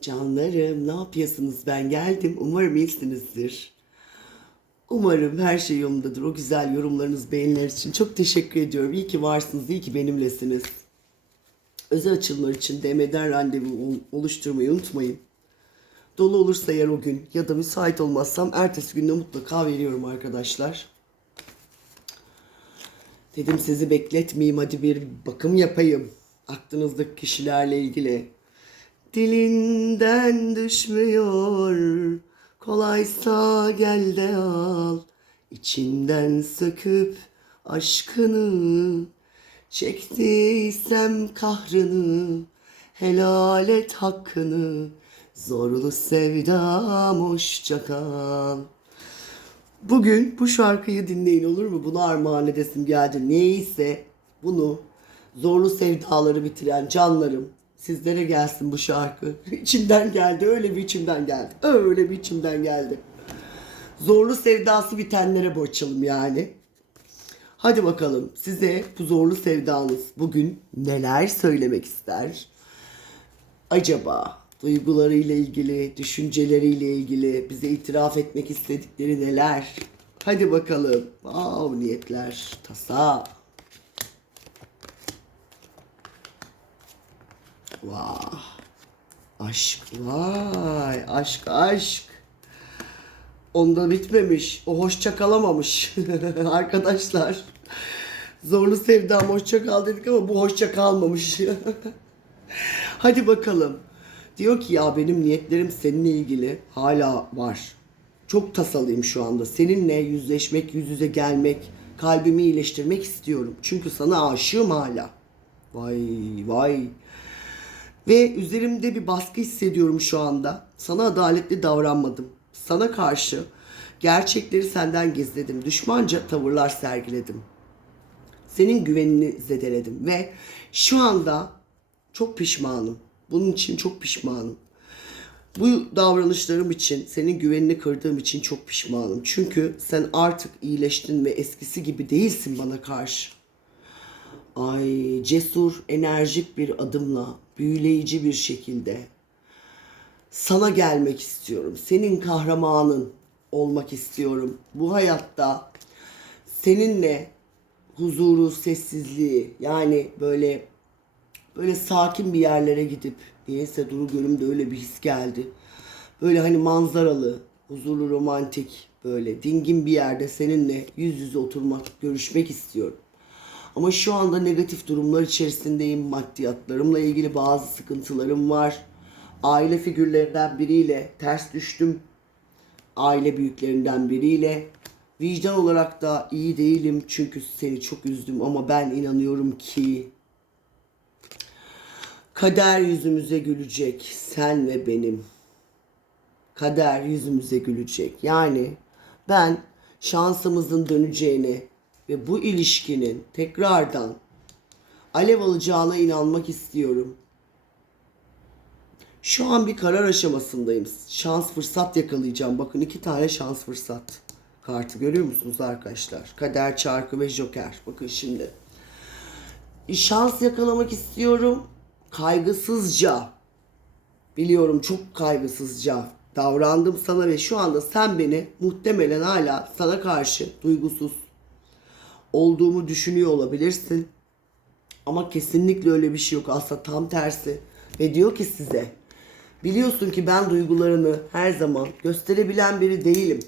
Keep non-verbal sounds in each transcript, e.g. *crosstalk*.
Canlarım ne yapıyorsunuz? Ben geldim. Umarım iyisinizdir. Umarım her şey yolundadır. O güzel yorumlarınız, beğenileriniz için çok teşekkür ediyorum. İyi ki varsınız, iyi ki benimlesiniz. Özel açılımlar için DM'den randevu ol- oluşturmayı unutmayın. Dolu olursa eğer o gün ya da müsait olmazsam ertesi günde mutlaka veriyorum arkadaşlar. Dedim sizi bekletmeyeyim hadi bir bakım yapayım. Aklınızdaki kişilerle ilgili. Dilinden düşmüyor. Kolaysa gel de al. İçinden söküp aşkını. Çektiysem kahrını. Helal et hakkını. Zorlu sevdam hoşça kal. Bugün bu şarkıyı dinleyin olur mu? Bunu armağan edesim geldi. Neyse bunu zorlu sevdaları bitiren canlarım sizlere gelsin bu şarkı. *laughs* İçimden geldi. Öyle bir içimden geldi. Öyle bir içimden geldi. Zorlu sevdası bitenlere borçalım yani. Hadi bakalım size bu zorlu sevdanız bugün neler söylemek ister? acaba duygularıyla ilgili, düşünceleriyle ilgili bize itiraf etmek istedikleri neler? Hadi bakalım. Wow, niyetler, tasa. Vah. Aşk vay. Aşk aşk. Onda bitmemiş. O hoşça kalamamış. *laughs* Arkadaşlar. Zorlu sevdam hoşça kal dedik ama bu hoşça kalmamış. *laughs* Hadi bakalım. Diyor ki ya benim niyetlerim seninle ilgili hala var. Çok tasalıyım şu anda. Seninle yüzleşmek, yüz yüze gelmek, kalbimi iyileştirmek istiyorum. Çünkü sana aşığım hala. Vay vay. Ve üzerimde bir baskı hissediyorum şu anda. Sana adaletli davranmadım. Sana karşı gerçekleri senden gizledim. Düşmanca tavırlar sergiledim. Senin güvenini zedeledim ve şu anda çok pişmanım. Bunun için çok pişmanım. Bu davranışlarım için, senin güvenini kırdığım için çok pişmanım. Çünkü sen artık iyileştin ve eskisi gibi değilsin bana karşı. Ay cesur, enerjik bir adımla, büyüleyici bir şekilde sana gelmek istiyorum. Senin kahramanın olmak istiyorum. Bu hayatta seninle huzuru, sessizliği yani böyle böyle sakin bir yerlere gidip niyeyse Duru Gölüm'de öyle bir his geldi. Böyle hani manzaralı, huzurlu, romantik böyle dingin bir yerde seninle yüz yüze oturmak, görüşmek istiyorum. Ama şu anda negatif durumlar içerisindeyim. Maddiyatlarımla ilgili bazı sıkıntılarım var. Aile figürlerinden biriyle ters düştüm. Aile büyüklerinden biriyle. Vicdan olarak da iyi değilim çünkü seni çok üzdüm ama ben inanıyorum ki Kader yüzümüze gülecek sen ve benim. Kader yüzümüze gülecek. Yani ben şansımızın döneceğine ve bu ilişkinin tekrardan alev alacağına inanmak istiyorum. Şu an bir karar aşamasındayım. Şans fırsat yakalayacağım. Bakın iki tane şans fırsat kartı görüyor musunuz arkadaşlar? Kader çarkı ve joker. Bakın şimdi şans yakalamak istiyorum. Kaygısızca. Biliyorum çok kaygısızca davrandım sana ve şu anda sen beni muhtemelen hala sana karşı duygusuz olduğumu düşünüyor olabilirsin. Ama kesinlikle öyle bir şey yok. Aslında tam tersi. Ve diyor ki size biliyorsun ki ben duygularımı her zaman gösterebilen biri değilim.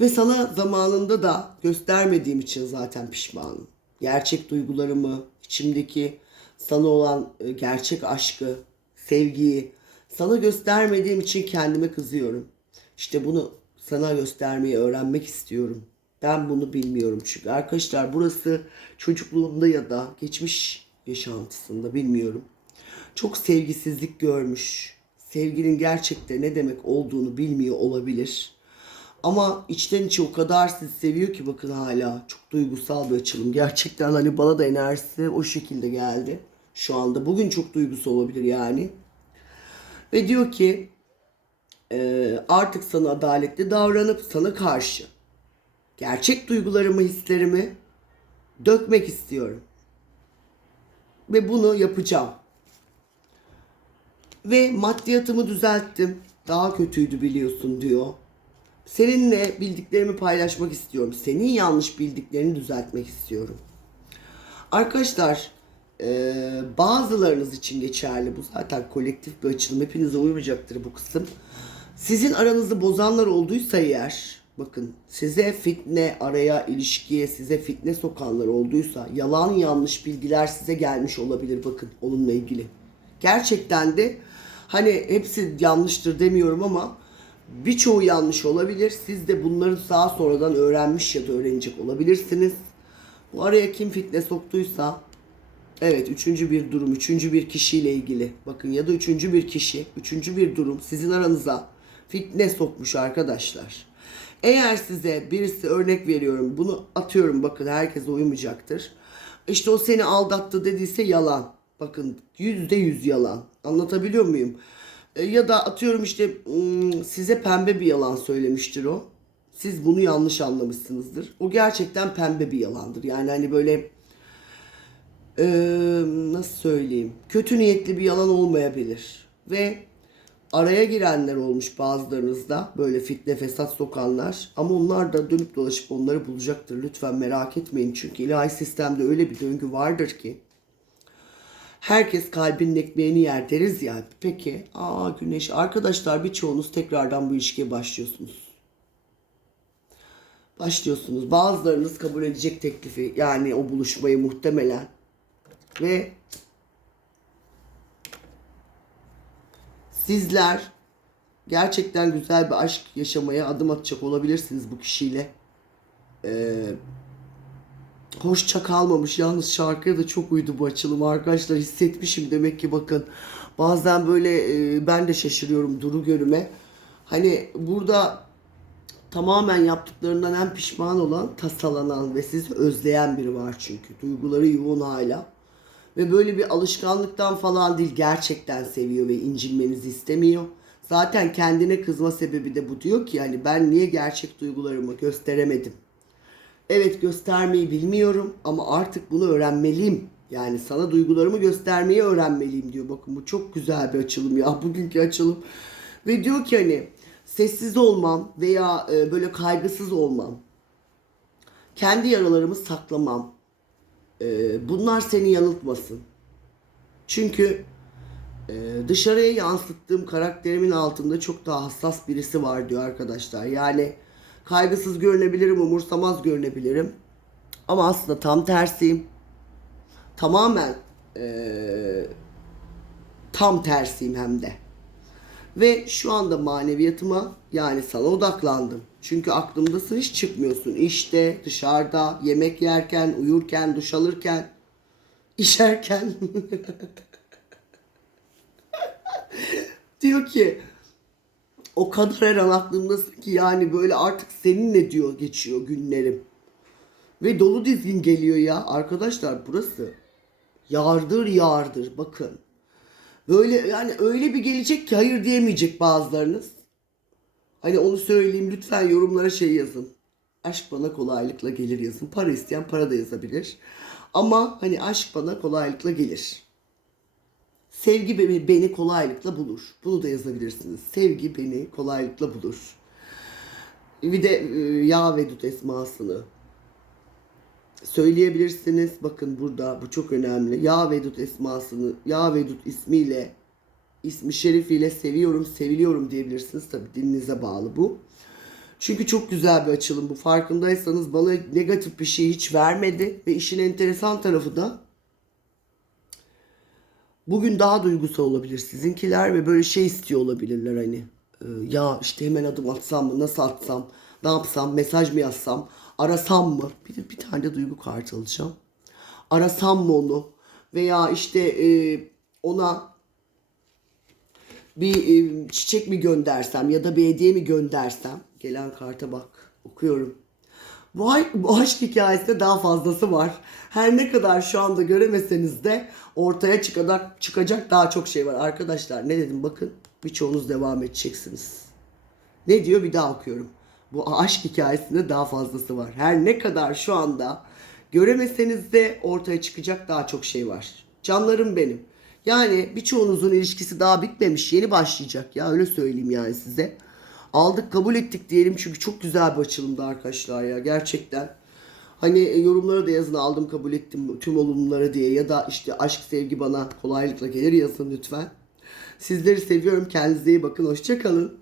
Ve sana zamanında da göstermediğim için zaten pişmanım. Gerçek duygularımı, içimdeki sana olan e, gerçek aşkı, sevgiyi sana göstermediğim için kendime kızıyorum. İşte bunu sana göstermeyi öğrenmek istiyorum. Ben bunu bilmiyorum çünkü arkadaşlar burası çocukluğunda ya da geçmiş yaşantısında bilmiyorum. Çok sevgisizlik görmüş. Sevginin gerçekte ne demek olduğunu bilmiyor olabilir. Ama içten içe o kadar sizi seviyor ki bakın hala. Çok duygusal bir açılım. Gerçekten hani bana da enerjisi o şekilde geldi. Şu anda. Bugün çok duygusal olabilir yani. Ve diyor ki e, artık sana adaletli davranıp sana karşı gerçek duygularımı, hislerimi dökmek istiyorum. ve bunu yapacağım. Ve maddiyatımı düzelttim. Daha kötüydü biliyorsun diyor. Seninle bildiklerimi paylaşmak istiyorum. Senin yanlış bildiklerini düzeltmek istiyorum. Arkadaşlar eee, bazılarınız için geçerli. Bu zaten kolektif bir açılım. Hepinize uymayacaktır bu kısım. Sizin aranızı bozanlar olduysa eğer bakın size fitne araya ilişkiye size fitne sokanlar olduysa yalan yanlış bilgiler size gelmiş olabilir bakın onunla ilgili. Gerçekten de hani hepsi yanlıştır demiyorum ama birçoğu yanlış olabilir. Siz de bunları daha sonradan öğrenmiş ya da öğrenecek olabilirsiniz. Bu araya kim fitne soktuysa Evet üçüncü bir durum, üçüncü bir kişiyle ilgili. Bakın ya da üçüncü bir kişi, üçüncü bir durum sizin aranıza fitne sokmuş arkadaşlar. Eğer size birisi örnek veriyorum, bunu atıyorum bakın herkese uymayacaktır. İşte o seni aldattı dediyse yalan. Bakın yüzde yüz yalan. Anlatabiliyor muyum? E, Ya da atıyorum işte hmm, size pembe bir yalan söylemiştir o. Siz bunu yanlış anlamışsınızdır. O gerçekten pembe bir yalandır. Yani hani böyle eee, nasıl söyleyeyim kötü niyetli bir yalan olmayabilir ve araya girenler olmuş bazılarınızda. Böyle fitne fesat sokanlar. Ama onlar da dönüp dolaşıp onları bulacaktır. Lütfen merak etmeyin. Çünkü ilahi sistemde öyle bir döngü vardır ki. Herkes kalbinin ekmeğini yer deriz ya. Peki aa güneş arkadaşlar birçoğunuz tekrardan bu ilişkiye başlıyorsunuz. Başlıyorsunuz. Bazılarınız kabul edecek teklifi yani o buluşmayı muhtemelen. Ve sizler gerçekten güzel bir aşk yaşamaya adım atacak olabilirsiniz bu kişiyle. Ee, hoşça kalmamış. Yalnız şarkıya da çok uydu bu açılım arkadaşlar. Hissetmişim demek ki bakın. Bazen böyle e, ben de şaşırıyorum duru görüme. Hani burada tamamen yaptıklarından en pişman olan, tasalanan ve sizi özleyen biri var çünkü. Duyguları yoğun hala. Ve böyle bir alışkanlıktan falan değil gerçekten seviyor ve incinmenizi istemiyor. Zaten kendine kızma sebebi de bu diyor ki hani ben niye gerçek duygularımı gösteremedim. Evet göstermeyi bilmiyorum ama artık bunu öğrenmeliyim. Yani sana duygularımı göstermeyi öğrenmeliyim diyor. Bakın bu çok güzel bir açılım ya *laughs* bugünkü açılım. Ve diyor ki hani sessiz olmam veya e, böyle kaygısız olmam. Kendi yaralarımı saklamam. E, bunlar seni yanıltmasın. Çünkü e, dışarıya yansıttığım karakterimin altında çok daha hassas birisi var diyor arkadaşlar. Yani kaygısız görünebilirim, umursamaz görünebilirim. Ama aslında tam tersiyim. Tamamen e, tam tersiyim hem de. Ve şu anda maneviyatıma yani sana odaklandım. Çünkü aklımdasın hiç çıkmıyorsun. İşte, dışarıda, yemek yerken, uyurken, duş alırken, *laughs* işerken. diyor ki o kadar her an aklımdasın ki yani böyle artık seninle diyor geçiyor günlerim. Ve dolu dizgin geliyor ya. Arkadaşlar burası yardır yardır bakın. Böyle yani öyle bir gelecek ki hayır diyemeyecek bazılarınız. Hani onu söyleyeyim lütfen yorumlara şey yazın. Aşk bana kolaylıkla gelir yazın. Para isteyen para da yazabilir. Ama hani aşk bana kolaylıkla gelir. Sevgi beni, kolaylıkla bulur. Bunu da yazabilirsiniz. Sevgi beni kolaylıkla bulur. Bir de e, Ya Vedut esmasını söyleyebilirsiniz. Bakın burada bu çok önemli. Ya Vedut esmasını Ya Vedut ismiyle ismi şerifiyle seviyorum, seviliyorum diyebilirsiniz. Tabi dilinize bağlı bu. Çünkü çok güzel bir açılım bu. Farkındaysanız bana negatif bir şey hiç vermedi. Ve işin enteresan tarafı da bugün daha duygusal olabilir sizinkiler ve böyle şey istiyor olabilirler hani. Ee, ya işte hemen adım atsam mı, nasıl atsam, ne yapsam, mesaj mı yazsam, arasam mı? Bir bir tane de duygu kartı alacağım. Arasam mı onu? Veya işte e, ona bir e, çiçek mi göndersem ya da bir hediye mi göndersem gelen karta bak okuyorum. Bu, bu aşk hikayesinde daha fazlası var. Her ne kadar şu anda göremeseniz de ortaya çıkacak, çıkacak daha çok şey var. Arkadaşlar ne dedim bakın birçoğunuz devam edeceksiniz. Ne diyor bir daha okuyorum. Bu aşk hikayesinde daha fazlası var. Her ne kadar şu anda göremeseniz de ortaya çıkacak daha çok şey var. Canlarım benim. Yani birçoğunuzun ilişkisi daha bitmemiş. Yeni başlayacak ya öyle söyleyeyim yani size. Aldık kabul ettik diyelim çünkü çok güzel bir açılımdı arkadaşlar ya gerçekten. Hani e, yorumlara da yazın aldım kabul ettim tüm olumluları diye ya da işte aşk sevgi bana kolaylıkla gelir yazın lütfen. Sizleri seviyorum kendinize iyi bakın hoşçakalın.